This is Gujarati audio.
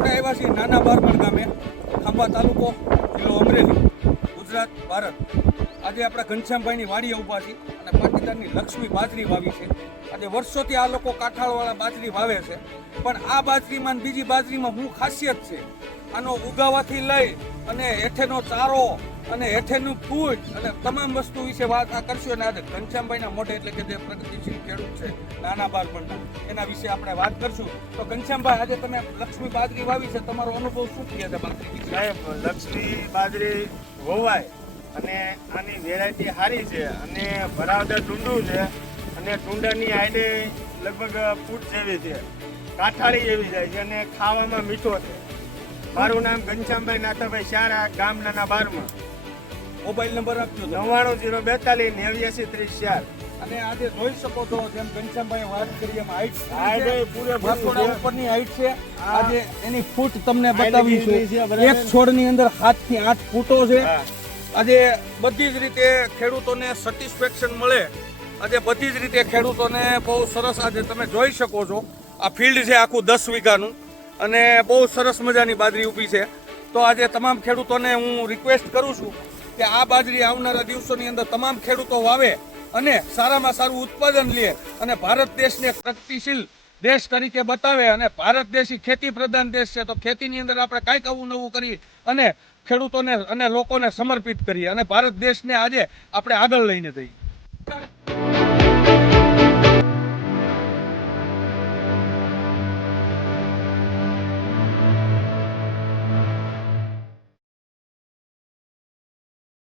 આપણે આવ્યા છીએ નાના બારમણ ગામે, ખાંભા તાલુકો, જિલ્લો અમરેલી, ગુજરાત, ભારત. આજે આપણા ઘનશ્યામભાઈની વાડીએ ઊભા છીએ અને પાટીદારની લક્ષ્મી બાજરી વાવી છે. આજે વર્ષોથી આ લોકો કાંઠાળવાળા બાજરી વાવે છે, પણ આ બાજરીમાં અને બીજી બાજરીમાં શું ખાસિયત છે? આનો ઉગાવાથી લઈ અને હેઠેનો ચારો અને હેઠેનું ફૂટ અને તમામ વસ્તુ વિશે વાત આ કરશું. અને આજે ઘનશ્યામભાઈના મોઢે એટલે કે જે પ્રગતિશીલ ખેડૂત છે નાના બારમણના, એના વિશે આપણે વાત કરશું. તો ઘનશ્યામભાઈ, આજે તમે લક્ષ્મી બાજરી વાવી છે, તમારો અનુભવ શું કહે છે બાજરી? સાહેબ, લક્ષ્મી બાજરી વવાય અને આની વેરાયટી સારી છે અને ભરાવદાર ટૂંડું છે અને ટૂંડાની હાઈડે લગભગ ફૂટ જેવી છે, કાઠાળી જેવી જાય છે અને ખાવામાં મીઠો છે. મારું નામ ઘનશ્યામભાઈ નાથાભાઈ શારા, ગામ નાના બારમાં. મોબાઈલ નંબર આપજો. 990242893004. અને આજે જોઈ શકો છો જેમ ઘનશ્યામભાઈ વાત કરી એમ હાઈટ પૂરેપૂરી ઉપરની હાઈટ છે. આજે એની ફૂટ તમને બતાવી છે. એક છોડની અંદર 7 થી 8 ફૂટો છે. આજે બધી જ રીતે ખેડૂતોને સેટિસ્ફેક્શન મળે. આજે બધી જ રીતે ખેડૂતોને બહુ સરસ આજે તમે જોઈ શકો છો. આ ફિલ્ડ છે આખું 10 વીઘાનું અને બહુ સરસ મજાની બાજરી ઊભી છે. તો આજે તમામ ખેડૂતોને હું રિક્વેસ્ટ કરું છું કે આ બાજરી આવનારા દિવસોની અંદર તમામ ખેડૂતો વાવે અને સારામાં સારું ઉત્પાદન લે અને ભારત દેશને પ્રગતિશીલ દેશ તરીકે બતાવે. અને ભારત દેશ ખેતી પ્રધાન દેશ છે, તો ખેતીની અંદર આપણે કાંઈક આવું નવું કરી અને ખેડૂતોને અને લોકોને સમર્પિત કરીએ અને ભારત દેશને આજે આપણે આગળ લઈને જઈએ.